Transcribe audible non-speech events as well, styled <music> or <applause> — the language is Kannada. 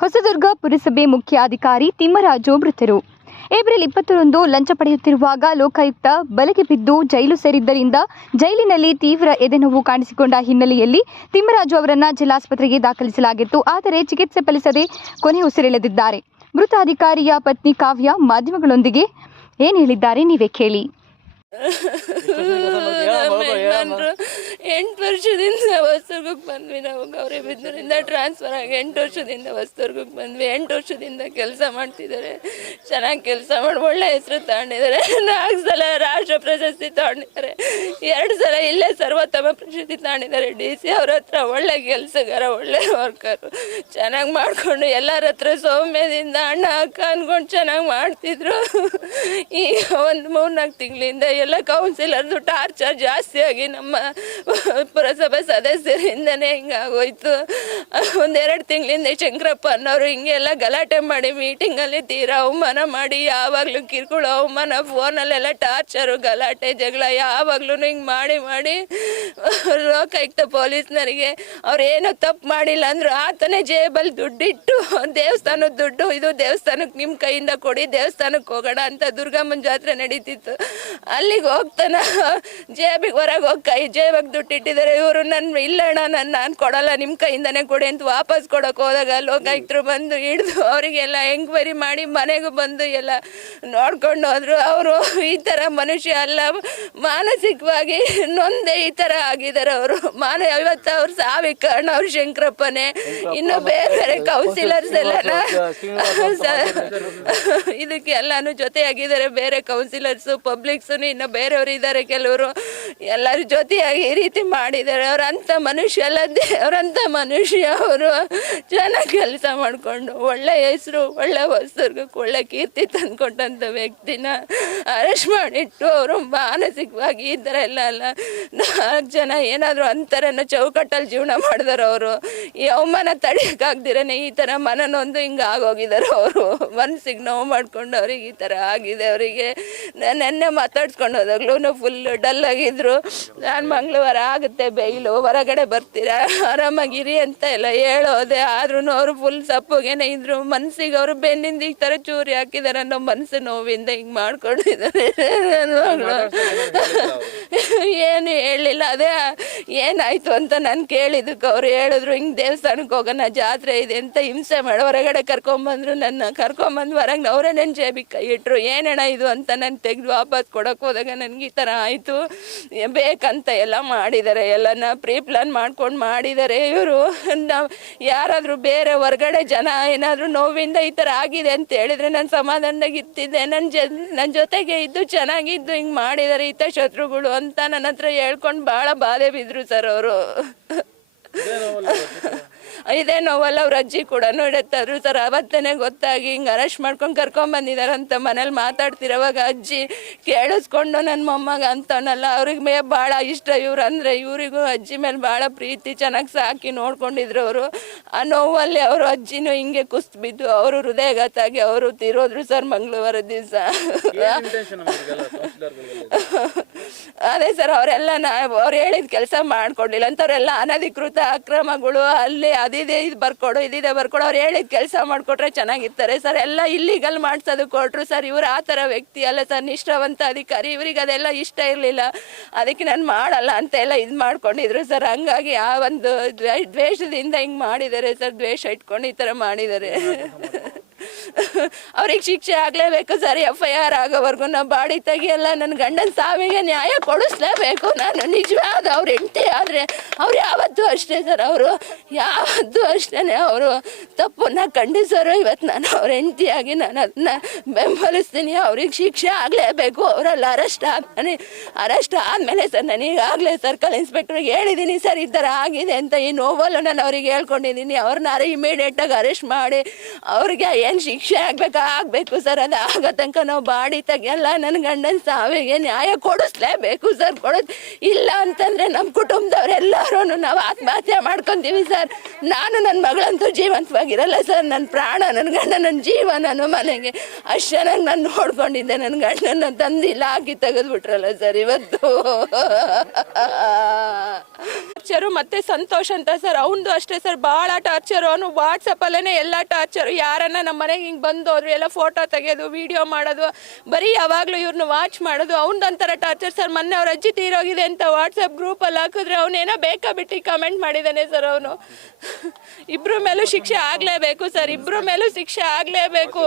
ಪುರಸಭೆ ಮುಖ್ಯ ಅಧಿಕಾರಿ ತಿಮ್ಮರಾಜು ಮೃತರು. ಏಪ್ರಿಲ್ ಇಪ್ಪತ್ತರಂದು ಲಂಚ ಪಡೆಯುತ್ತಿರುವಾಗ ಲೋಕಾಯುಕ್ತ ಬಲೆಗೆ ಬಿದ್ದು ಜೈಲು ಸೇರಿದ್ದರಿಂದ ಜೈಲಿನಲ್ಲಿ ತೀವ್ರ ಎದೆನೋವು ಕಾಣಿಸಿಕೊಂಡ ಹಿನ್ನೆಲೆಯಲ್ಲಿ ತಿಮ್ಮರಾಜು ಅವರನ್ನು ಜಿಲ್ಲಾಸ್ಪತ್ರೆಗೆ ದಾಖಲಿಸಲಾಗಿತ್ತು. ಆದರೆ ಚಿಕಿತ್ಸೆ ಫಲಿಸದೆ ಕೊನೆ ಉಸಿರೆಳೆದಿದ್ದಾರೆ. ಮೃತ ಅಧಿಕಾರಿಯ ಪತ್ನಿ ಕಾವ್ಯ ಮಾಧ್ಯಮಗಳೊಂದಿಗೆ ಏನು ಹೇಳಿದ್ದಾರೆ ನೀವೇ ಕೇಳಿ. <laughs> ಎಂಟು ವರ್ಷದಿಂದ ಹೊಸದುರ್ಗಕ್ಕೆ ಬಂದ್ವಿ ನಾವು ಗೌರಿಬಿದೂರಿಂದ ಟ್ರಾನ್ಸ್ಫರ್ ಆಗಿ ಎಂಟು ವರ್ಷದಿಂದ ಹೊಸದುರ್ಗಕ್ಕೆ ಬಂದ್ವಿ. ಎಂಟು ವರ್ಷದಿಂದ ಕೆಲಸ ಮಾಡ್ತಿದ್ದಾರೆ. ಚೆನ್ನಾಗಿ ಕೆಲಸ ಮಾಡಿ, ಒಳ್ಳೆ ಹೆಸರು ತಗೊಂಡಿದ್ದಾರೆ. ನಾಲ್ಕು ಸಲ ರಾಷ್ಟ್ರ ಪ್ರಶಸ್ತಿ ತಗೊಂಡಿದ್ದಾರೆ. ಎರಡು ಸಲ ಇಲ್ಲೇ ಸರ್ವೋತ್ತಮ ಪ್ರಶಸ್ತಿ ತಗೊಂಡಿದ್ದಾರೆ. ಡಿ ಸಿ ಅವ್ರ ಹತ್ರ ಒಳ್ಳೆ ಕೆಲಸಗಾರ, ಒಳ್ಳೆ ವರ್ಕರು ಚೆನ್ನಾಗಿ ಮಾಡಿಕೊಂಡು ಎಲ್ಲರ ಹತ್ರ ಸೌಮ್ಯದಿಂದ ಅಣ್ಣ, ಅಕ್ಕ ಅನ್ಕೊಂಡು ಚೆನ್ನಾಗಿ ಮಾಡ್ತಿದ್ರು. ಈಗ ಒಂದು ಮೂರ್ನಾಲ್ಕು ತಿಂಗಳಿಂದ ಎಲ್ಲ ಕೌನ್ಸಿಲರ್ದು ಟಾರ್ಚರ್ ಜಾಸ್ತಿ ಆಗಿ ನಮ್ಮ ಪುರಸಭೆ ಸದಸ್ಯರಿಂದನೇ ಹಿಂಗಾಗೋಯ್ತು. ಒಂದೆರಡು ತಿಂಗಳಿಂದ ಶಂಕರಪ್ಪ ಅನ್ನೋರು ಹಿಂಗೆಲ್ಲ ಗಲಾಟೆ ಮಾಡಿ ಮೀಟಿಂಗಲ್ಲಿ ತೀರಾ ಅವಮಾನ ಮಾಡಿ, ಯಾವಾಗಲೂ ಕಿರ್ಕೊಳ್ಳೋ ಅವಮಾನ, ಫೋನಲ್ಲೆಲ್ಲ ಟಾರ್ಚರು, ಗಲಾಟೆ, ಜಗಳ ಯಾವಾಗ್ಲೂ ಹಿಂಗೆ ಮಾಡಿ ಮಾಡಿ ಲೋಕಾಯುಕ್ತ ಪೊಲೀಸ್ನರಿಗೆ ಅವ್ರೇನು ತಪ್ಪು ಮಾಡಿಲ್ಲ ಅಂದ್ರು ಆತನೇ ಜೇಬಲ್ಲಿ ದುಡ್ಡಿಟ್ಟು, ದೇವಸ್ಥಾನದ ದುಡ್ಡು ಇದು ದೇವಸ್ಥಾನಕ್ಕೆ ನಿಮ್ಮ ಕೈಯಿಂದ ಕೊಡಿ ದೇವಸ್ಥಾನಕ್ಕೆ ಹೋಗೋಣ ಅಂತ ದುರ್ಗಮ್ಮನ ಜಾತ್ರೆ ನಡೀತಿತ್ತು. ಅಲ್ಲಿಗೆ ಹೋಗ್ತಾನ, ಜೇಬಿಗೆ ಹೊರಗೆ ಹೋಗಿ ಕೈ, ಜೇಬಿಗೆ ದುಡ್ಡು ಇಟ್ಟಿದ್ದಾರೆ ಇವರು ನನ್ನ ಇಲ್ಲಣ್ಣ ನನ್ನ ನಾನು ಕೊಡಲ್ಲ ನಿಮ್ಮ ಕೈಯಿಂದನೇ ಕೊಡಿ ಅಂತ ವಾಪಸ್ ಕೊಡೋಕೆ ಹೋದಾಗ ಲೋಕಾಯುಕ್ತರು ಬಂದು ಹಿಡಿದು ಅವರಿಗೆಲ್ಲ ಎಂಕ್ವೈರಿ ಮಾಡಿ ಮನೆಗೂ ಬಂದು ಎಲ್ಲ ನೋಡ್ಕೊಂಡು ಹೋದ್ರು. ಅವರು ಈ ಥರ ಮನುಷ್ಯ ಅಲ್ಲ ಮಾನಸಿಕವಾಗಿ ನೊಂದೇ ಈ ಥರ ಆಗಿದ್ದಾರೆ ಅವರು. ಮಾನ ಇವತ್ತು ಅವ್ರು ಸಾವಿಗೆ ಕಾರಣ ಅವ್ರು ಶಂಕರಪ್ಪನೇ. ಇನ್ನು ಬೇರೆ ಬೇರೆ ಕೌನ್ಸಿಲರ್ಸ್ ಎಲ್ಲ ಇದಕ್ಕೆ ಎಲ್ಲಾನು ಜೊತೆಯಾಗಿದ್ದಾರೆ. ಬೇರೆ ಕೌನ್ಸಿಲರ್ಸು ಪಬ್ಲಿಕ್ಸು ಇನ್ನು ಬೇರೆಯವರು ಇದ್ದಾರೆ ಕೆಲವರು. ಎಲ್ಲರೂ ಜೊತೆಯಾಗಿ ಈ ರೀತಿ ಮಾಡಿದ್ದಾರೆ ಅವರಂಥ ಮನುಷ್ಯ ಅಲ್ಲ ದೇವರಂಥ ಮನುಷ್ಯ ಅವರು ಚೆನ್ನಾಗಿ ಕೆಲಸ ಮಾಡಿಕೊಂಡು ಒಳ್ಳೆ ಹೆಸರು, ಒಳ್ಳೆ ವಸ್ತುರ್ಗಕ್ಕೆ ಒಳ್ಳೆ ಕೀರ್ತಿ ತಂದುಕೊಟ್ಟಂಥ ವ್ಯಕ್ತಿನ ಅರೆಸ್ಟ್ ಮಾಡಿಟ್ಟು ಅವರು ಮಾನಸಿಕವಾಗಿ ಈ ಥರ ಎಲ್ಲ ಅಲ್ಲ. ನಾಲ್ಕು ಜನ ಏನಾದರೂ ಅಂತಾರನ್ನ ಚೌಕಟ್ಟಲ್ಲಿ ಜೀವನ ಮಾಡಿದಾರೆ ಅವರು, ಈ ಅವಮಾನ ತಡೆಯೋಕ್ಕಾಗ್ದಿರೇ ಈ ಥರ ಮನನೊಂದು ಹಿಂಗೆ ಆಗೋಗಿದ್ದಾರೆ ಅವರು. ಮನಸ್ಸಿಗೆ ನೋವು ಮಾಡಿಕೊಂಡು ಅವ್ರಿಗೆ ಈ ಥರ ಆಗಿದೆ ಅವರಿಗೆ. ನೆನ್ನೆ ಮಾತಾಡ್ಸ್ಕೊಂಡು ಹೋದಾಗ್ಲೂ ಫುಲ್ ಡಲ್ ಆಗಿದ್ರು. ನಾನು ಮಂಗಳವಾರ ಆಗುತ್ತೆ ಬೈಲು ಹೊರಗಡೆ ಬರ್ತೀರಾ? ಆರಾಮಾಗಿರಿ ಅಂತ ಎಲ್ಲ ಹೇಳೋದೆ. ಆದ್ರೂ ಅವರು ಫುಲ್ ಸಪ್ಪಗೆ ಇದ್ರು. ಮನ್ಸಿಗೆ ಅವರು ಬೆನ್ನಿಂದ ಈ ಥರ ಚೂರಿ ಹಾಕಿದಾರೆ ಅನ್ನೋ ಮನಸ್ಸು ನೋವಿಂದ ಹಿಂಗೆ ಮಾಡ್ಕೊಂಡಿದ್ದಾರೆ ಏನು ಹೇಳಿಲ್ಲ. ಅದೇ ಏನಾಯ್ತು ಅಂತ ನಾನು ಕೇಳಿದಕ್ಕೆ ಅವ್ರು ಹೇಳಿದ್ರು ಹಿಂಗೆ ದೇವಸ್ಥಾನಕ್ಕೆ ಹೋಗೋಣ ಜಾತ್ರೆ ಇದೆ ಅಂತ ಹಿಂಸೆ ಮಾಡಿ. ಹೊರಗಡೆ ಕರ್ಕೊಂಬಂದ್ರು ನನ್ನ ಕರ್ಕೊಂಬಂದು ಹೊರಗೆ ಅವರೇ ನನ್ನ ಜೇಬಿಗೆ ಕೈ ಇಟ್ರು. ಏನಣ್ಣ ಇದು? ಅಂತ ನಾನು ತೆಗೆದು ವಾಪಸ್ ಕೊಡೋಕೆ ಹೋದಾಗ ನನಗೆ ಈ ಥರ ಆಯಿತು. ಬೇಕಂತ ಎಲ್ಲ ಮಾಡಿದ್ದಾರೆ ಎಲ್ಲನ ಪ್ರೀ ಪ್ಲಾನ್ ಮಾಡ್ಕೊಂಡು ಮಾಡಿದ್ದಾರೆ ಇವರು ನಾವು ಯಾರಾದರೂ ಬೇರೆ ಹೊರ್ಗಡೆ ಜನ ಏನಾದರೂ ನೋವಿಂದ ಈ ಥರ ಆಗಿದೆ ಅಂತ ಹೇಳಿದರೆ ನಾನು ಸಮಾಧಾನದಾಗ ಇರ್ತಿದ್ದೆ. ನನ್ನ ಜ ನನ್ನ ಜೊತೆಗೆ ಇದ್ದು ಚೆನ್ನಾಗಿದ್ದು ಹಿಂಗೆ ಮಾಡಿದ್ದಾರೆ ಇತ್ತ ಶತ್ರುಗಳು ಅಂತ ನನ್ನ ಹತ್ರ ಹೇಳ್ಕೊಂಡು ಭಾಳ ಬಾಧೆ ಬಿದ್ದರು ಸರ್ ಅವರು. ಇದೇ ನೋವಲ್ಲ ಅವ್ರ ಅಜ್ಜಿ ಕೂಡ ನೋಡುತ್ತಾದ್ರು ಸರ್ ಅವತ್ತೇ ಗೊತ್ತಾಗಿ ಹಿಂಗೆ ಅರೆಸ್ಟ್ ಮಾಡ್ಕೊಂಡು ಕರ್ಕೊಂಬಂದಿದಾರಂತ ಮನೇಲಿ ಮಾತಾಡ್ತಿರೋವಾಗ ಅಜ್ಜಿ ಕೇಳಿಸ್ಕೊಂಡು ನನ್ನ ಮೊಮ್ಮಗ ಅಂತವನಲ್ಲ ಅವ್ರಿಗೆ ಮೇ ಭಾಳ ಇಷ್ಟ ಇವ್ರು ಅಂದರೆ ಇವರಿಗೂ ಅಜ್ಜಿ ಮೇಲೆ ಭಾಳ ಪ್ರೀತಿ ಚೆನ್ನಾಗಿ ಸಾಕಿ ನೋಡ್ಕೊಂಡಿದ್ರು ಅವರು. ಆ ನೋವಲ್ಲಿ ಅವರು ಅಜ್ಜಿನೂ ಹಿಂಗೆ ಕುಸ್ತು ಬಿದ್ದು ಅವರು ಹೃದಯಘಾತಾಗಿ ಅವರು ತಿರೋದ್ರು ಸರ್ ಮಂಗಳವಾರ ದಿವಸ. ಅದೇ ಸರ್ ಅವರೆಲ್ಲ ನಾ ಅವ್ರು ಹೇಳಿದ ಕೆಲಸ ಮಾಡ್ಕೊಂಡಿಲ್ಲ. ಅಂತವ್ರೆಲ್ಲ ಅನಧಿಕೃತ ಅಕ್ರಮಗಳು ಅಲ್ಲಿ ಅದಿದೆ ಇದು ಬರ್ಕೊಡು ಇದಿದೆ ಬರ್ಕೊಡು. ಅವ್ರು ಹೇಳಿದ ಕೆಲಸ ಮಾಡಿಕೊಟ್ರೆ ಚೆನ್ನಾಗಿರ್ತಾರೆ. ಸರ್, ಎಲ್ಲ ಇಲ್ಲಿಗಲ್ ಮಾಡಿಸೋದು ಕೊಟ್ಟರು ಸರ್, ಇವ್ರು ಆ ಥರ ವ್ಯಕ್ತಿ ಅಲ್ಲ ಸರ್. ನಿಷ್ಠಾವಂತ ಅಧಿಕಾರಿ, ಇವ್ರಿಗೆ ಅದೆಲ್ಲ ಇಷ್ಟ ಇರಲಿಲ್ಲ. ಅದಕ್ಕೆ ನಾನು ಮಾಡಲ್ಲ ಅಂತ ಎಲ್ಲ ಇದು ಮಾಡ್ಕೊಂಡಿದ್ರು ಸರ್. ಹಂಗಾಗಿ ಆ ಒಂದು ದ್ವೇ- ದ್ವೇಷದಿಂದ ಹಿಂಗೆ ಮಾಡಿದ್ದಾರೆ ಸರ್. ದ್ವೇಷ ಇಟ್ಕೊಂಡು ಈ ಥರ ಮಾಡಿದ್ದಾರೆ. <laughs> ಅವ್ರಿಗೆ ಶಿಕ್ಷೆ ಆಗಲೇಬೇಕು ಸರ್ ಎಫ್ ಐ ಆರ್ ಆಗೋವರೆಗೂ. ನಾನು ಬಾಡಿ ತೆಗಿಯಲ್ಲ ನನ್ನ ಗಂಡನ ಸಾವಿಗೆ ನ್ಯಾಯ ಕೊಡಿಸ್ಲೇಬೇಕು. ನಾನು ನಿಜವಾದ ಅವ್ರ ಹೆಂಡತಿ ಆದರೆ ಅವ್ರು ಯಾವತ್ತೂ ಅಷ್ಟೇ ಸರ್ ಅವರು. ಯಾವತ್ತೂ ಅಷ್ಟೇ ಅವರು. ತಪ್ಪನ್ನು ಖಂಡಿಸೋರು ಇವತ್ತು ನಾನು ಅವ್ರ ಹೆಂಡತಿಯಾಗಿ ನಾನು ಅದನ್ನ ಬೆಂಬಲಿಸ್ತೀನಿ. ಅವ್ರಿಗೆ ಶಿಕ್ಷೆ ಆಗಲೇಬೇಕು. ಅವರಲ್ಲಿ ಅರೆಸ್ಟ್ ಆಗ್ತಾನೆ. ಅರೆಸ್ಟ್ ಆದಮೇಲೆ ಸರ್ ನಾನು ಈಗಾಗಲೇ ಸರ್ಕಲ್ ಇನ್ಸ್ಪೆಕ್ಟ್ರಿಗೆ ಹೇಳಿದ್ದೀನಿ ಸರ್, ಈ ಥರ ಆಗಿದೆ ಅಂತ ಈ ನೋವಲ್ಲೂ ನಾನು ಅವ್ರಿಗೆ ಹೇಳ್ಕೊಂಡಿದ್ದೀನಿ ಅವ್ರನ್ನ ಇಮಿಡಿಯೇಟಾಗಿ ಅರೆಸ್ಟ್ ಮಾಡಿ. ಅವ್ರಿಗೆ ಏನು ಶಿಕ್ಷೆ ಆಗ್ಬೇಕು? ಆಗಬೇಕು ಸರ್, ಅದು ಆಗೋ ತನಕ ನಾವು ಬಾಡಿ ತಗೆಲ್ಲ ನನ್ನ ಗಂಡನ ಸಾವಿಗೆ ನ್ಯಾಯ ಕೊಡಿಸ್ಲೇಬೇಕು ಸರ್. ಕೊಡೋದು ಇಲ್ಲ ಅಂತಂದರೆ ನಮ್ಮ ಕುಟುಂಬದವರೆಲ್ಲರೂ ನಾವು ಆತ್ಮಹತ್ಯೆ ಮಾಡ್ಕೊತೀವಿ ಸರ್. ನಾನು ನನ್ನ ಮಗಳಂತೂ ಜೀವಂತವಾಗಿರಲ್ಲ ಸರ್. ನನ್ನ ಪ್ರಾಣ ನನ್ನ ಗಂಡ ನನ್ನ ಜೀವ ನಾನು ಮನೆಗೆ ಅಷ್ಟು ಚೆನ್ನಾಗಿ ನಾನು ನೋಡ್ಕೊಂಡಿದ್ದೆ. ನನ್ನ ಗಂಡನ ತಂದಿಲ್ಲ ಹಾಕಿ ತೆಗೆದ್ಬಿಟ್ರಲ್ಲ ಸರ್ ಇವತ್ತು. ಟಾರ್ಚರು ಮತ್ತೆ ಸಂತೋಷ್ ಅಂತ ಸರ್, ಅವನದು ಅಷ್ಟೇ ಸರ್ ಭಾಳ ಟಾರ್ಚರು. ಅವನು ವಾಟ್ಸಪ್ಪಲ್ಲೇ ಎಲ್ಲ ಟಾರ್ಚರು. ಯಾರನ್ನ ನಮ್ಮ ಮನೆಗೆ ಹಿಂಗೆ ಬಂದೋದ್ರು, ಎಲ್ಲ ಫೋಟೋ ತೆಗೆಯೋದು ವಿಡಿಯೋ ಮಾಡೋದು, ಬರೀ ಯಾವಾಗಲೂ ಇವ್ರನ್ನ ವಾಚ್ ಮಾಡೋದು, ಅವ್ನದೊಂಥರ ಟಾರ್ಚರ್ ಸರ್. ಮೊನ್ನೆ ಅವ್ರ ಅಜ್ಜಿ ತೀರೋಗಿದೆ ಅಂತ ವಾಟ್ಸಪ್ ಗ್ರೂಪಲ್ಲಿ ಹಾಕಿದ್ರೆ ಅವನೇನೋ ಬೇಕಾ ಬಿಟ್ಟು ಕಮೆಂಟ್ ಮಾಡಿದ್ದಾನೆ ಸರ್ ಅವನು. ಇಬ್ಬರ ಮೇಲೂ ಶಿಕ್ಷೆ ಆಗಲೇಬೇಕು ಸರ್ ಇಬ್ಬರ ಮೇಲೂ ಶಿಕ್ಷೆ ಆಗಲೇಬೇಕು.